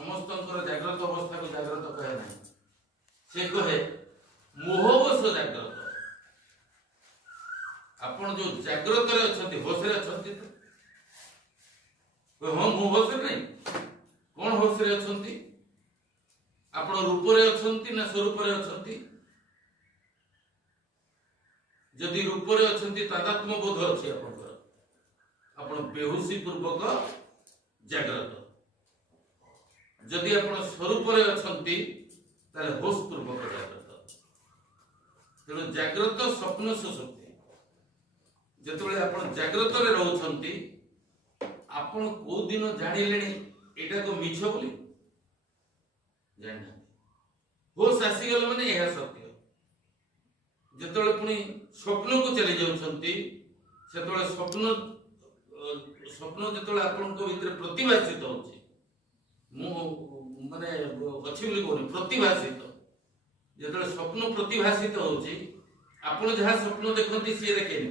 समस्त जाग्रत अवस्था को जाग्रत कहे ना, से कहे मोहवश जाग्रत। आपण जो जाग्रत अच्छा होश अच्छा तो हाँ मु होश नहीं कौन होश अच्छा आप रूप अच्छा ना स्वरूप अच्छा जदि रूप अच्छा तादात्म्य बोध अच्छी आप बेहोशी पूर्वक जाग्रत जदि आप स्वरूप अच्छा होश पूर्वक जाग्रत तेणु जाग्रत स्वप्न सुसुप्ति जिते आप जाग्रत रोचंती आपण को दिन जानिले एटा को मिछ बोली जानना होश आसीगल माने यह सत्य जिते पुणी स्वप्न को चली जाउछंती सेतोले स्वप्न स्वप्न जिते आपण भीतर प्रतिभाषित होची माने अच्छी बोली कहूनी प्रतिभाषित जिते स्वप्न प्रतिभाषित होची आपण जहाँ स्वप्न देखती सी देखेनि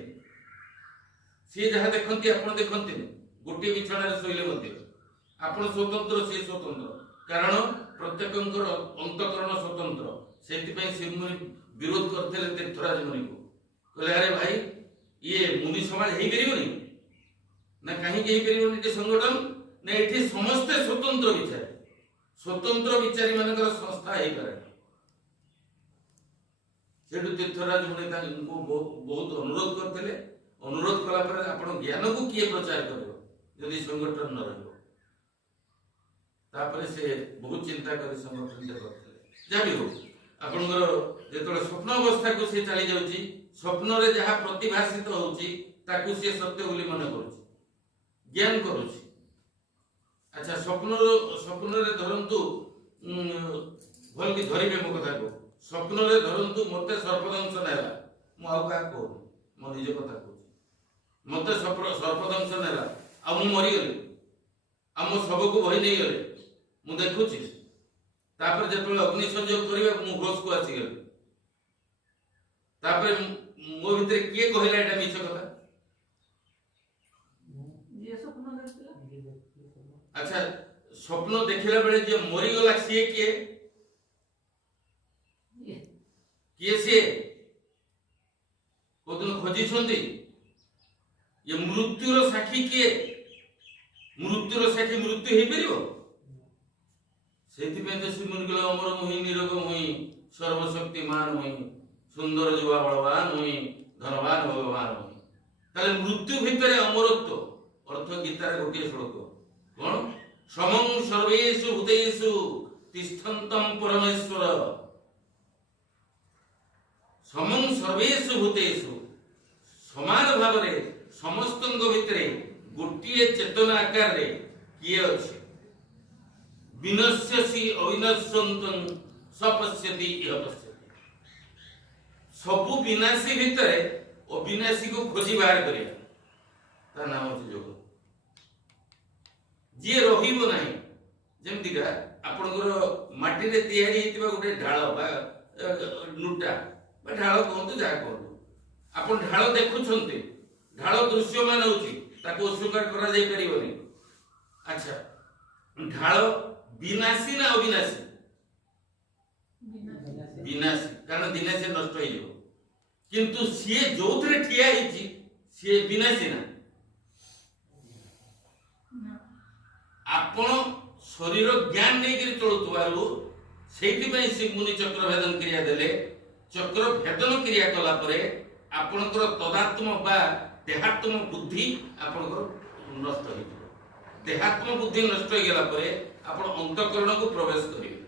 सी जहाँ देखती आप देखती गोटे बिछाण शोले आप स्वतंत्र सी स्वतंत्र कारण प्रत्येक अंतकरण स्वतंत्र से विरोध करते तीर्थराज मुनि को कहले अरे भाई ये मुनि समाज हो पार ना कहीं संगठन ना ये समस्ते स्वतंत्र विचारी मान संस्था हो पारे से तीर्थराज मुनि बहुत अनुरोध करते अनुरोध कला आप ज्ञान को किए प्रचार कर जदि संगठन न रही से बहुत चिंता कर संगठन करते जहाँ भी हो आपंकर जो स्वप्न अवस्था को सी चली जाऊँगी स्वप्न रे जहाँ प्रतिभाषित होची ताकू सी सत्य बोली मन कर ज्ञान करुच्ची अच्छा स्वप्न रे धरतु भल कि धरवे मो कथा को स्वप्न रे धरतु मत सर्पदंश नाला मुझे कहूँ मो निज कथा कहूँ मत सर्पदंश नाला आ मरीगली आम सबको बही नहीं गले मु देखुची तापर जब अग्नि संयोग करबा मु होश को आसीगली तापर मो भितर किए कहला एटा मिछ कथा जे स्वप्न देखला अच्छा स्वप्न देखला बेले जे मरी गला सी किए किए सी कोदन खोजी छंती ये मृत्युर साक्षी किए मृत्युर साक्षी मृत्यु हो पार से श्रीमुनि कहले अमर मुहि निरोग मुहि सर्वशक्तिमान मुहि सुंदर जुवा बलवान मुहि धनवान भगवान मुहि ताले मृत्यु भितर अमरत्व अर्थ गीतार गोटे श्लोक कौन समं सर्वेषु भूतेषु तिष्ठन्तं परमेश्वर समं सर्वेषु भूतेषु समान भाव रे समस्त भितर गोटे चेतना आकार रे किए अच्छे विनश्यसि अविनश्यन्तं सपश्यति इह पश्यति सबु विनाशी भितर अविनाशी को खोजी बाहर करिया ता नाम होची योग जे रहिबो नाही जेमतिका आपनकर माटी रे तयारी हेतिबा गोटे ढाळ बा लुटा बा ढाळ कहंतु जा कहंतु आपन ढाळ देखुछन्ते ढाळ दृश्यमान होची ताको अस्वीकार करा जाई परिबनी अच्छा ढाळ विनाशी ना अविनाशी विनाशी कारण दिने से नष्ट हो जाओ किंतु सी जो थे ठिया सी विनाशी ना आपण शरीर ज्ञान नहीं चलुवारू से मुनि चक्र भेदन क्रिया देले चक्र भेदन क्रिया कला परे आपणकर तदात्म बा देहात्म बुद्धि आपणकर नष्ट हो देहात्म बुद्धि नष्ट हो गला परे आपण अंतःकरण को प्रवेश करिवे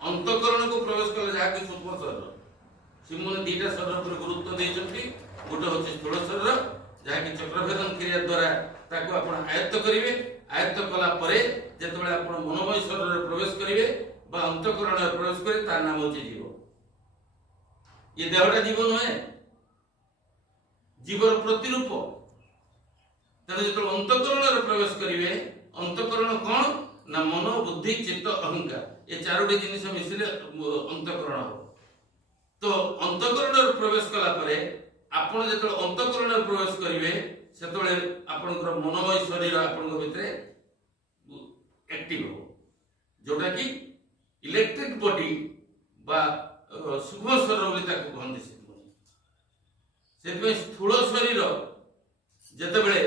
अंतःकरण को प्रवेश कले जहा कि सूक्ष्म शरीर श्रीमुनि दीटा शरीर पर गुरुत्व देइछंती गोटे होछि स्थूल शरीर जहा कि चक्रभेदन क्रिया द्वारा ताको आपण आयत्त करिवे आयत्त कला परे जेतबेले आपण मनोमय शरीर रे प्रवेश करिवे बा अंतःकरण रे प्रवेश करी तार नाम होछि जीव ये देहटा जीव नहे जीवर प्रतिरूप तेणु जो अंतःकरण रे प्रवेश करिवे अंतःकरण कौन ना मन बुद्धि चित्त अहंकार ये चारोटी जिनिस मिसिले अंतःकरण हो तो अंतःकरण रे प्रवेश कला परे आपण जेतो अंतःकरण रे प्रवेश करिवे सेतोले आपनकर मनोमय शरीर आपनक भितरे एक्टिव हो जोटा कि इलेक्ट्रिक बॉडी बा सूक्ष्म शरीर बोली ताको कहନ୍ତି ସେଥିପାଇଁ ସ୍ଥୂଳ ଶରୀର ଯେତେବେଳେ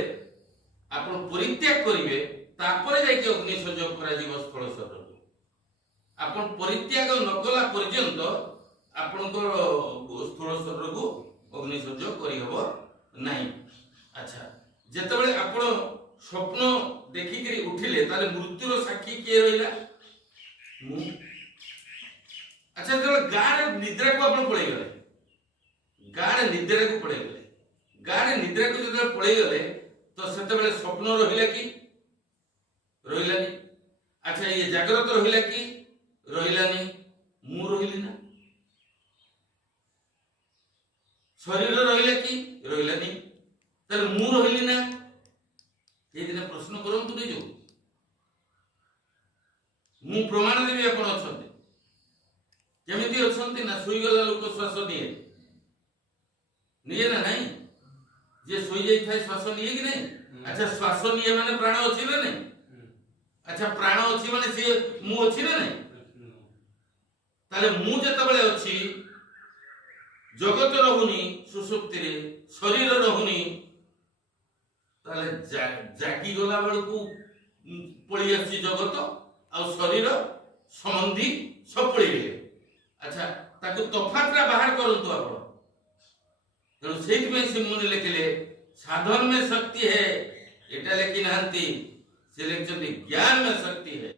ଆପଣ ପରିତ୍ୟାଗ କରିବେ ତାପରେ ଯାଇକି ଅଗ୍ନି ସଂଯୋଗ କରାଯିବ ସ୍ଥୂଳ ଶରୀରକୁ। ଆପଣ ପରିତ୍ୟାଗ ନ କଲା ପର୍ଯ୍ୟନ୍ତ ଆପଣଙ୍କର ସ୍ଥୂଳ ଶରୀରକୁ ଅଗ୍ନି ସଂଯୋଗ କରିହେବ ନାହିଁ। ଆଚ୍ଛା, ଯେତେବେଳେ ଆପଣ ସ୍ୱପ୍ନ ଦେଖିକିରି ଉଠିଲେ ତାହେଲେ ମୃତ୍ୟୁର ସାକ୍ଷୀ କିଏ ରହିଲା? ମୁଁ। ଆଚ୍ଛା, ଯେତେବେଳେ ଗାଁରେ ନିଦ୍ରାକୁ ଆପଣ ପଳେଇଗଲେ, ଗାଁରେ ନିଦ୍ରାକୁ ପଳେଇଗଲେ, ଗାଁରେ ନିଦ୍ରାକୁ ଯେତେବେଳେ ପଳେଇଗଲେ ତ ସେତେବେଳେ ସ୍ୱପ୍ନ ରହିଲା କି ରହିଲାନି? ଆଚ୍ଛା, ଇଏ ଜାଗ୍ରତ ରହିଲା କି ରହିଲାନି? ମୁଁ ରହିଲି ନା? ଶରୀର ରହିଲା କି ରହିଲାନି? ତାହେଲେ ମୁଁ ରହିଲି ନା? এই দিনে প্রশ্ন করন্তু নিজু। ମୁଁ ପ୍ରମାଣ ଦେବି ଆପଣ ଅଛନ୍ତି। କେମିତି ଅଛନ୍ତି ନା ଶୋଇଗଲା ଲୋକ ଶ୍ୱାସ ନିଏ ନା ନାହିଁ? ଯିଏ ଶୋଇ ଯାଇଥାଏ ଶ୍ୱାସ ନିଏ କି ନାହିଁ? ଆଚ୍ଛା, ଶ୍ୱାସ ନିଏ ମାନେ ପ୍ରାଣ ଅଛି ନା ନାହିଁ? ଆଚ୍ଛା, ପ୍ରାଣ ଅଛି ମାନେ ସିଏ ମୁଁ ଅଛି ନା ନାହିଁ? ତାହେଲେ ମୁଁ ଯେତେବେଳେ ଅଛି, ଜଗତ ରହୁନି ସୁଷୁପ୍ତିରେ, ଶରୀର ରହୁନି, ତାହେଲେ ଜାଗି ଗଲା ବେଳକୁ ପଳେଇ ଆସିଛି ଜଗତ ଆଉ ଶରୀର ସମ୍ବନ୍ଧୀ ସବୁ ପଳେଇଗଲେ। ଆଚ୍ଛା, ତାକୁ ତଫାତଟା ବାହାର କରନ୍ତୁ ଆପଣ। ତେଣୁ ସେଇଥିପାଇଁ ସେ ମୁନି ଲେଖିଲେ ସାଧନ ମେ ଶକ୍ତି ହେ, ଏଟା ଲେଖି ନାହାନ୍ତି, ସେ ଲେଖିଛନ୍ତି ଜ୍ଞାନ ମେ ଶକ୍ତି ହେ।